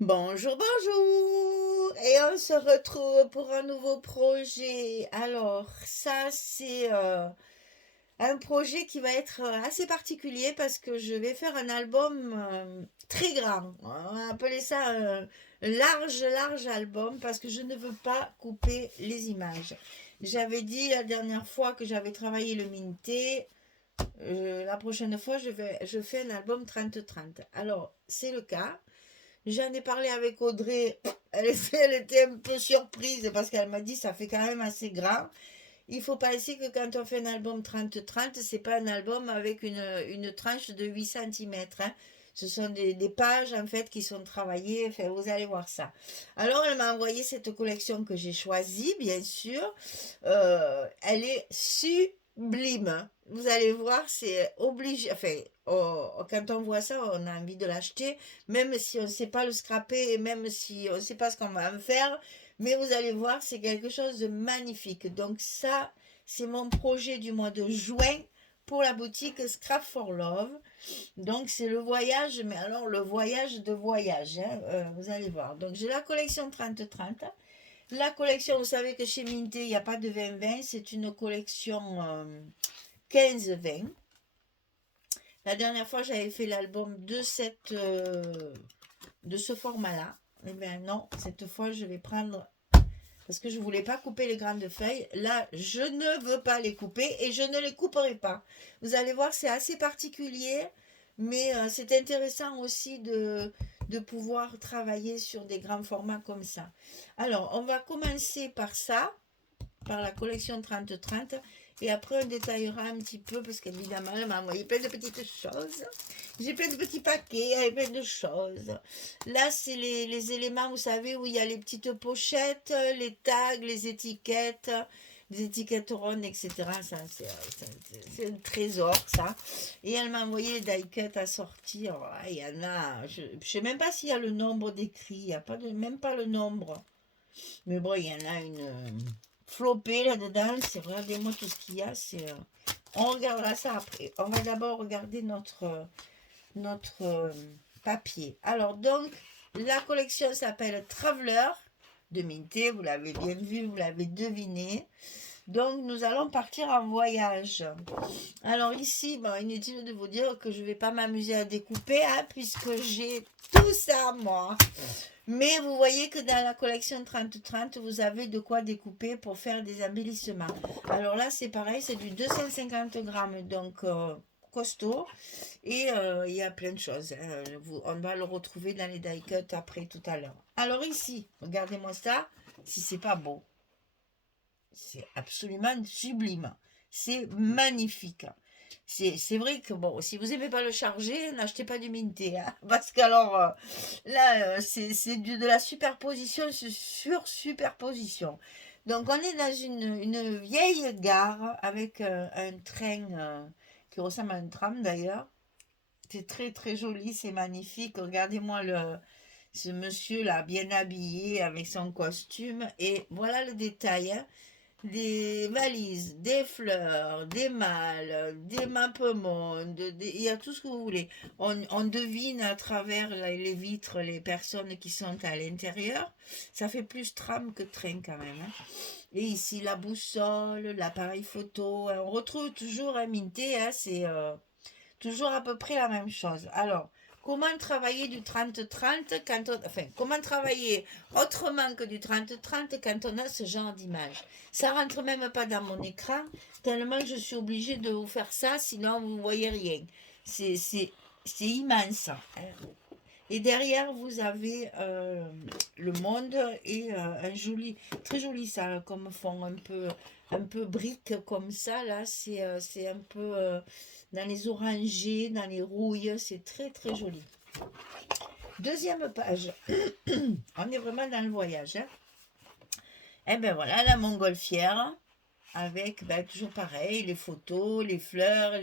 Bonjour, bonjour! Et on se retrouve pour un nouveau projet. Alors, ça, c'est un projet qui va être assez particulier parce que je vais faire un album très grand. On va appeler ça un large album parce que je ne veux pas couper les images. J'avais dit la dernière fois que j'avais travaillé le Minté. La prochaine fois, je fais un album 30-30. Alors, c'est le cas. J'en ai parlé avec Audrey. Elle était un peu surprise parce qu'elle m'a dit ça fait quand même assez grand. Il faut penser que quand on fait un album 30-30, c'est pas un album avec une tranche de 8 cm. Ce sont des pages en fait qui sont travaillées. Enfin, vous allez voir ça. Alors, elle m'a envoyé cette collection que j'ai choisie, bien sûr. Elle est sublime. Vous allez voir, c'est obligé. Enfin, quand on voit ça, on a envie de l'acheter, même si on ne sait pas le scraper et même si on ne sait pas ce qu'on va en faire. Mais vous allez voir, c'est quelque chose de magnifique. Donc ça, c'est mon projet du mois de juin pour la boutique Scrap for Love. Donc c'est le voyage, mais alors le voyage de voyage, hein, vous allez voir. Donc j'ai la collection 30-30. La collection, vous savez que chez Minté, il n'y a pas de 20-20, c'est une collection 15-20. La dernière fois, j'avais fait l'album de ce format-là. Eh bien non, cette fois, je vais prendre parce que je ne voulais pas couper les grandes feuilles. Là, je ne veux pas les couper et je ne les couperai pas. Vous allez voir, c'est assez particulier, mais c'est intéressant aussi de pouvoir travailler sur des grands formats comme ça. Alors, on va commencer par ça, par la collection 30-30. Et après, on détaillera un petit peu, parce qu'évidemment, elle m'a envoyé plein de petites choses. J'ai plein de petits paquets avec plein de choses. Là, c'est les éléments, vous savez, où il y a les petites pochettes, les tags, les étiquettes rondes, etc. Ça, c'est un trésor, ça. Et elle m'a envoyé les die cuts à sortir. Ah, il y en a. Je ne sais même pas s'il y a le nombre d'écrits. Il n'y a pas même pas le nombre. Mais bon, il y en a une flopée là-dedans. C'est regardez-moi tout ce qu'il y a. On regardera ça après. On va d'abord regarder notre papier. Alors donc, la collection s'appelle Traveler de Minté. Vous l'avez bien vu, vous l'avez deviné. Donc, nous allons partir en voyage. Alors ici, bon, inutile de vous dire que je ne vais pas m'amuser à découper, hein, puisque j'ai tout ça, moi. Mais vous voyez que dans la collection 30-30, vous avez de quoi découper pour faire des embellissements. Alors là, c'est pareil, c'est du 250 grammes, donc costaud. Et il y a plein de choses, hein. On va le retrouver dans les die cuts après tout à l'heure. Alors ici, regardez-moi ça, si c'est pas beau. C'est absolument sublime. C'est magnifique. C'est vrai que bon, si vous aimez pas le charger, n'achetez pas du Minté, hein, parce qu'alors là, c'est de la superposition sur superposition. Donc on est dans une vieille gare avec un train qui ressemble à un tram d'ailleurs. C'est très très joli, c'est magnifique. Regardez-moi ce monsieur là, bien habillé avec son costume. Et voilà le détail, hein. Des valises, des fleurs, des malles, des mappemondes, il y a tout ce que vous voulez. On devine à travers les vitres les personnes qui sont à l'intérieur. Ça fait plus tram que train quand même, hein. Et ici, la boussole, l'appareil photo. On retrouve toujours un Minté, hein, c'est toujours à peu près la même chose. Alors, comment travailler du 30-30 quand on... Enfin, comment travailler autrement que du 30-30 quand on a ce genre d'image. Ça rentre même pas dans mon écran, tellement je suis obligée de vous faire ça, sinon vous ne voyez rien. C'est immense, hein. Et derrière, vous avez le monde et un joli, très joli ça, comme fond un peu brique comme ça. Là, c'est un peu dans les orangés, dans les rouilles. C'est très, très joli. Deuxième page. On est vraiment dans le voyage, hein. Et ben voilà, la montgolfière avec ben, toujours pareil, les photos, les fleurs,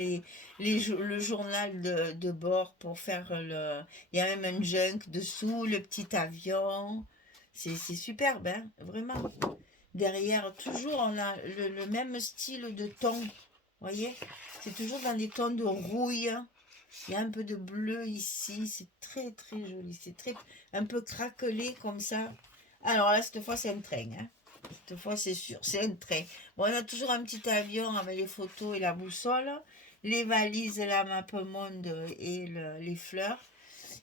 le journal de bord pour faire le... Il y a même un junk dessous, le petit avion. C'est superbe, hein, vraiment. Derrière, toujours, on a le même style de ton. Vous voyez? C'est toujours dans des tons de rouille. Il y a un peu de bleu ici. C'est très, très joli. C'est très, un peu craquelé comme ça. Alors là, cette fois, c'est un train. Hein. Cette fois, c'est sûr, c'est un train. Bon, on a toujours un petit avion avec les photos et la boussole. Les valises, la map monde et les fleurs.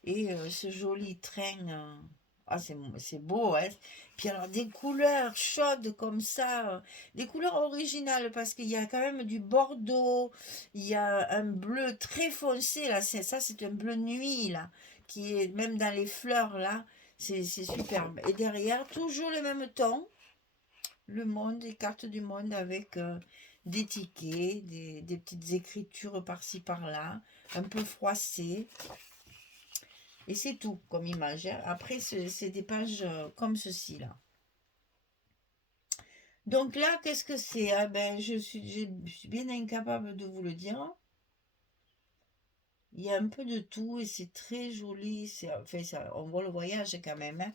Et ce joli train, ah, c'est beau, hein. Puis alors des couleurs chaudes comme ça, des couleurs originales parce qu'il y a quand même du bordeaux, il y a un bleu très foncé là, ça c'est un bleu nuit là, qui est même dans les fleurs là, c'est superbe. Et derrière, toujours le même ton, le monde, les cartes du monde avec des tickets, des petites écritures par-ci par-là, un peu froissées. Et c'est tout comme image. Hein. Après, c'est des pages comme ceci là. Donc là, qu'est-ce que c'est? Ah ben, je suis bien incapable de vous le dire. Il y a un peu de tout et c'est très joli. Enfin, on voit le voyage quand même. Hein.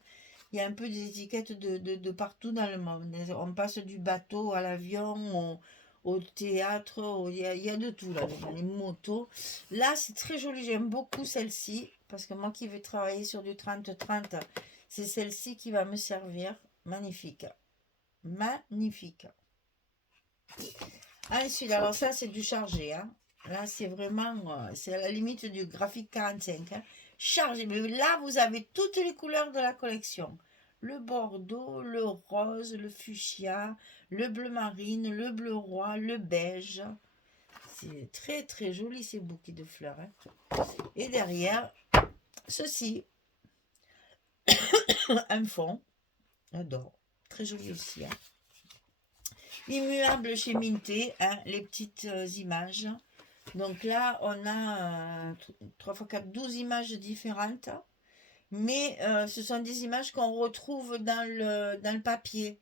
Il y a un peu des étiquettes de partout dans le monde. On passe du bateau à l'avion, au théâtre. Il y a de tout là, dans les motos. Là, c'est très joli. J'aime beaucoup celle-ci. Parce que moi qui vais travailler sur du 30-30, c'est celle-ci qui va me servir. Magnifique. Magnifique. Ensuite, alors ça, c'est du chargé. Hein. Là, c'est vraiment, c'est à la limite du graphique 45. Hein. Chargé. Mais là, vous avez toutes les couleurs de la collection. Le bordeaux, le rose, le fuchsia, le bleu marine, le bleu roi, le beige. C'est très, très joli ces bouquets de fleurs. Hein. Et derrière, ceci, un fond. J'adore. Très joli aussi. Hein. Immuable chez Minté, hein, les petites images. Donc là, on a 3 x 4, 12 images différentes. Mais ce sont des images qu'on retrouve dans le papier.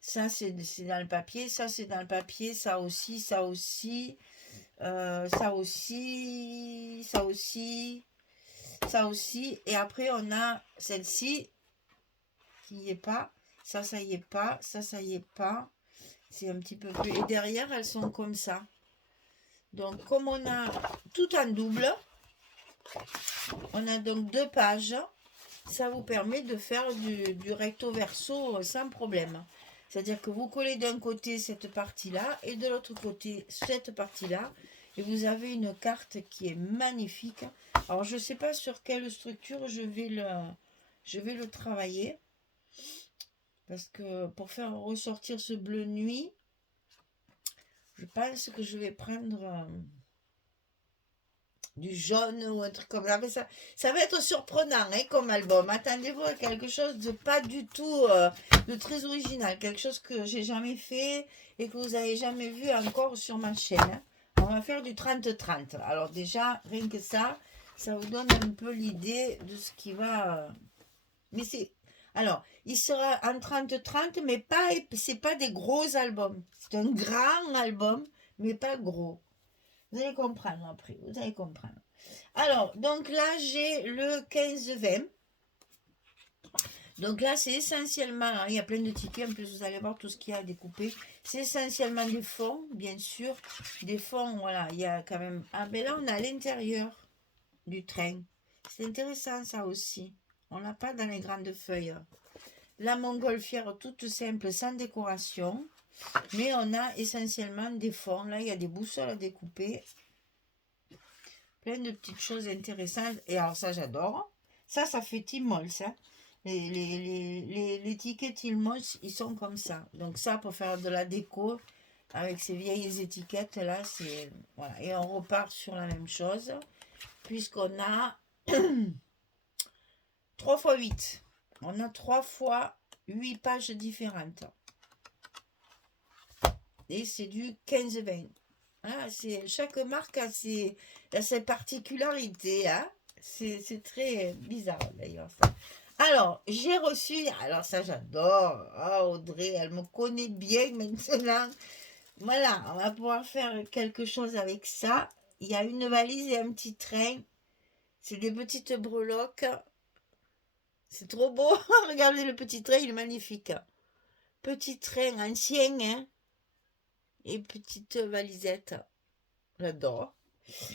Ça, c'est dans le papier. Ça, c'est dans le papier. Ça aussi, ça aussi. Ça aussi. Ça aussi. Ça aussi. Et après, on a celle-ci qui n'y est pas. Ça y est pas. Ça y est pas. C'est un petit peu plus. Et derrière, elles sont comme ça. Donc, comme on a tout en double, on a donc 2 pages. Ça vous permet de faire du recto verso sans problème. C'est-à-dire que vous collez d'un côté cette partie-là et de l'autre côté cette partie-là. Et vous avez une carte qui est magnifique. Alors, je ne sais pas sur quelle structure je vais le travailler. Parce que pour faire ressortir ce bleu nuit, je pense que je vais prendre du jaune ou un truc comme ça. Mais ça va être surprenant hein, comme album. Attendez-vous à quelque chose de pas du tout de très original. Quelque chose que j'ai jamais fait et que vous n'avez jamais vu encore sur ma chaîne. Hein. On va faire du 30-30. Alors déjà, rien que ça vous donne un peu l'idée de ce qui va... Mais c'est... Alors, il sera en 30-30, mais c'est pas des gros albums. C'est un grand album, mais pas gros. Vous allez comprendre après, vous allez comprendre. Alors, donc là, j'ai le 15-20. Donc là, c'est essentiellement, hein, il y a plein de tickets, en plus vous allez voir tout ce qu'il y a à découper. C'est essentiellement des fonds, bien sûr. Des fonds, voilà, il y a quand même... Ah ben là, on a l'intérieur du train. C'est intéressant ça aussi. On l'a pas dans les grandes feuilles. La montgolfière toute simple, sans décoration. Mais on a essentiellement des fonds. Là, il y a des boussoles à découper. Plein de petites choses intéressantes. Et alors ça, j'adore. Ça fait Timols. Hein. Les tickets Timols, ils sont comme ça. Donc ça, pour faire de la déco, avec ces vieilles étiquettes-là, c'est... Voilà. Et on repart sur la même chose. Puisqu'on a 3 x 8. On a 3 fois 8 pages différentes. Et c'est du 15-20. Ah, chaque marque a ses particularités. Hein. C'est très bizarre d'ailleurs ça. Alors, j'ai reçu, alors ça j'adore. Ah, Audrey, elle me connaît bien maintenant. Voilà, on va pouvoir faire quelque chose avec ça. Il y a une valise et un petit train. C'est des petites breloques. C'est trop beau. Regardez le petit train, il est magnifique. Petit train ancien, hein. Et petite valisette. J'adore.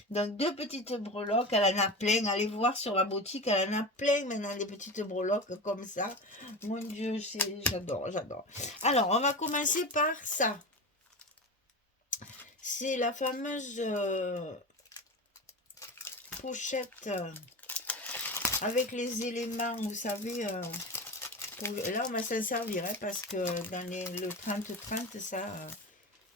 Donc, deux petites breloques, elle en a plein. Allez voir sur la boutique, elle en a plein maintenant, des petites breloques comme ça. Mon Dieu, j'adore, j'adore. Alors, on va commencer par ça. C'est la fameuse pochette avec les éléments, vous savez. Là, on va s'en servir, hein, parce que dans le 30-30, ça...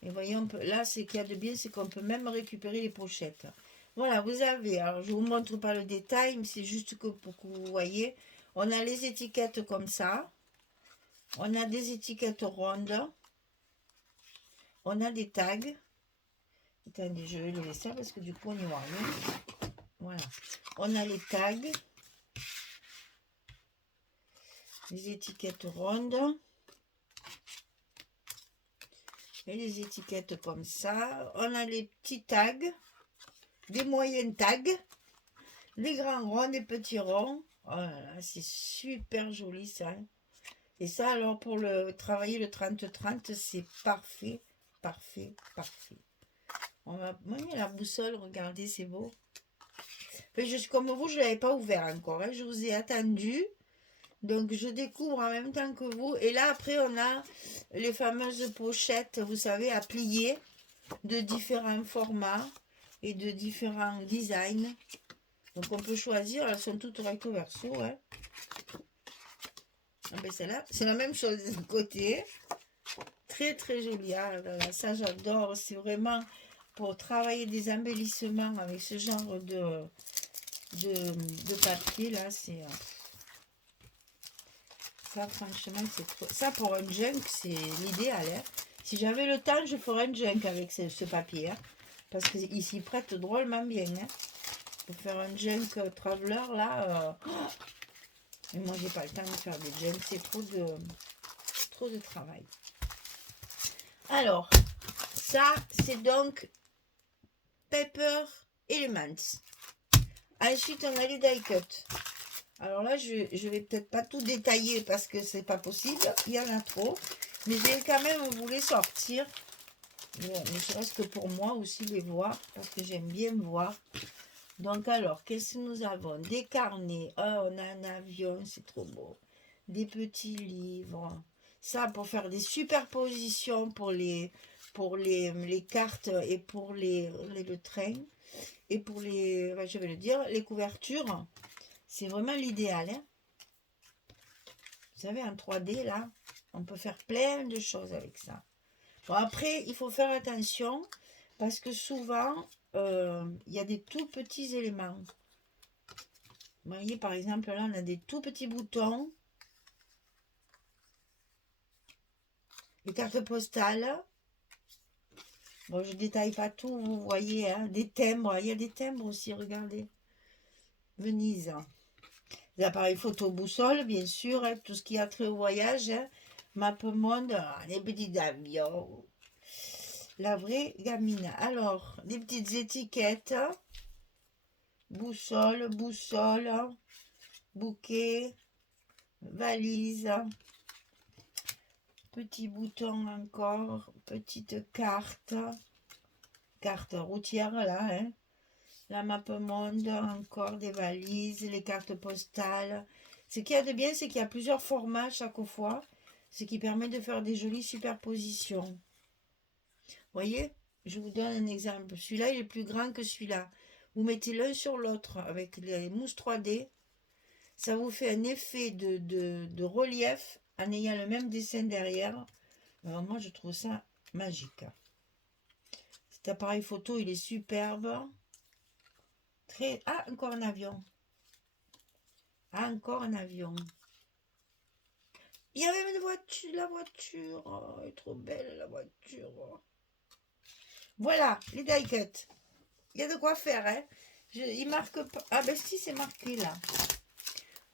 et voyez, là, ce qu'il y a de bien, c'est qu'on peut même récupérer les pochettes. Voilà, vous avez... Alors, je ne vous montre pas le détail, mais c'est juste que pour que vous voyez. On a les étiquettes comme ça. On a des étiquettes rondes. On a des tags. Attendez, je vais les laisser parce que du coup, on y voit rien. Voilà. On a les tags. Les étiquettes rondes. Et les étiquettes comme ça. On a les petits tags. Des moyennes tags. Les grands ronds, des petits ronds. Oh là là, c'est super joli ça. Et ça, alors, pour travailler le 30-30, c'est parfait. Parfait, parfait. On va... Oui, la boussole, regardez, c'est beau. Mais je suis comme vous, je ne l'avais pas ouvert encore. Hein. Je vous ai attendu. Donc, je découvre en même temps que vous. Et là, après, on a les fameuses pochettes, vous savez, à plier de différents formats et de différents designs. Donc, on peut choisir. Elles sont toutes recto verso. Hein. Ah ben, celle-là, c'est la même chose de côté. Très, très jolie. Ah, là, là, ça, j'adore. C'est vraiment pour travailler des embellissements avec ce genre de papier. Là, c'est... ça, franchement, c'est trop... Ça, pour un junk, c'est l'idéal. Hein. Si j'avais le temps, je ferais un junk avec ce papier. Hein, parce qu'il s'y prête drôlement bien. Hein. Pour faire un junk traveler, là... Mais moi, j'ai pas le temps de faire des junks. C'est trop de travail. Alors, ça, c'est donc Paper Elements. Ensuite, on a les die cut. Alors là, je vais peut-être pas tout détailler parce que c'est pas possible. Il y en a trop. Mais je vais quand même vous les sortir. Ne serait-ce que pour moi aussi les voir. Parce que j'aime bien voir. Donc alors, qu'est-ce que nous avons? Des carnets. Oh, on a un avion. C'est trop beau. Des petits livres. Ça, pour faire des superpositions pour les cartes et pour le train. Et pour je vais le dire, les couvertures. C'est vraiment l'idéal. Hein. Vous savez, en 3D, là, on peut faire plein de choses avec ça. Bon, après, il faut faire attention parce que souvent, il y a des tout petits éléments. Vous voyez, par exemple, là, on a des tout petits boutons. Les cartes postales. Bon, je ne détaille pas tout, vous voyez, hein, des timbres. Il y a des timbres aussi, regardez. Venise. Les appareils photo boussole, bien sûr, hein, tout ce qui a trait au voyage. Hein, map monde, les petits avions. La vraie gamine. Alors, des petites étiquettes. Boussole, bouquet, valise. Petit bouton encore, petite carte. Carte routière là, hein. La map monde, encore des valises, les cartes postales. Ce qu'il y a de bien, c'est qu'il y a plusieurs formats chaque fois, ce qui permet de faire des jolies superpositions. Vous voyez, je vous donne un exemple. Celui-là, il est plus grand que celui-là. Vous mettez l'un sur l'autre avec les mousses 3D. Ça vous fait un effet de relief en ayant le même dessin derrière. Alors moi, je trouve ça magique. Cet appareil photo, il est superbe. Ah, encore un avion. Ah, encore un avion. Il y a même la voiture. Oh, elle est trop belle, la voiture. Voilà, les die cut. Il y a de quoi faire, hein. Il marque pas. Ah, ben si, c'est marqué là.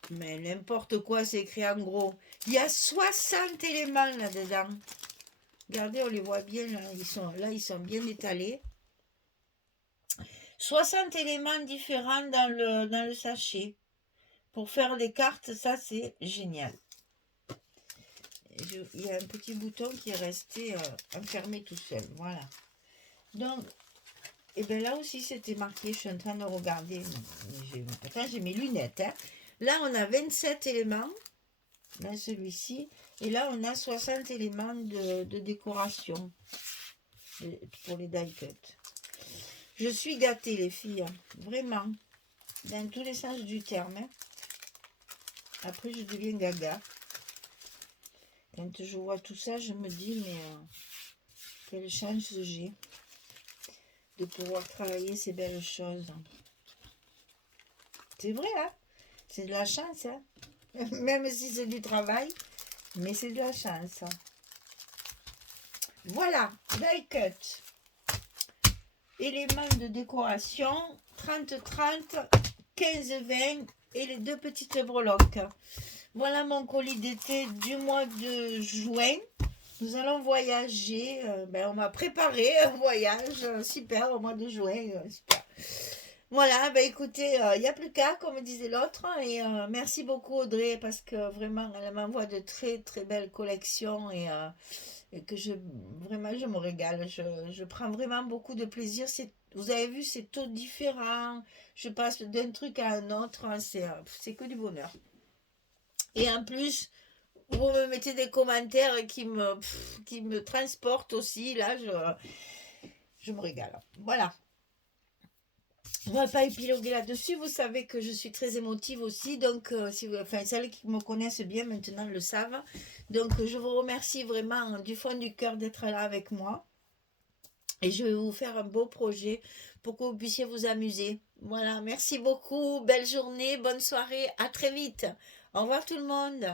Mais n'importe quoi, c'est écrit en gros. Il y a 60 éléments là-dedans. Regardez, on les voit bien là. Ils sont bien étalés. 60 éléments différents dans le sachet. Pour faire des cartes, ça c'est génial. Il y a un petit bouton qui est resté enfermé tout seul. Voilà. Donc, Et bien là aussi, c'était marqué, je suis en train de regarder. Pourtant, j'ai mes lunettes. Hein. Là, on a 27 éléments. Là, celui-ci. Et là, on a 60 éléments de décoration pour les die cut. Je suis gâtée, les filles. Vraiment. Dans tous les sens du terme. Hein. Après, je deviens gaga. Quand je vois tout ça, je me dis, mais quelle chance j'ai de pouvoir travailler ces belles choses. C'est vrai, hein? C'est de la chance, hein? Même si c'est du travail, mais c'est de la chance. Voilà, die cut. Éléments de décoration, 30-30, 15-20 et les deux petites breloques. Voilà mon colis d'été du mois de juin. Nous allons voyager. On m'a préparé un voyage super au mois de juin. Super. Voilà, écoutez, il n'y a plus qu'à, comme disait l'autre. Et merci beaucoup Audrey, parce que vraiment, elle m'envoie de très très belles collections et que vraiment, je me régale. Je prends vraiment beaucoup de plaisir. Vous avez vu, c'est tout différent. Je passe d'un truc à un autre. Hein, c'est que du bonheur. Et en plus, vous me mettez des commentaires qui me transportent aussi. Là, je me régale. Voilà. On ne va pas épiloguer là-dessus. Vous savez que je suis très émotive aussi. Donc, celles qui me connaissent bien maintenant le savent. Donc, je vous remercie vraiment du fond du cœur d'être là avec moi. Et je vais vous faire un beau projet pour que vous puissiez vous amuser. Voilà, merci beaucoup. Belle journée, bonne soirée. À très vite. Au revoir tout le monde.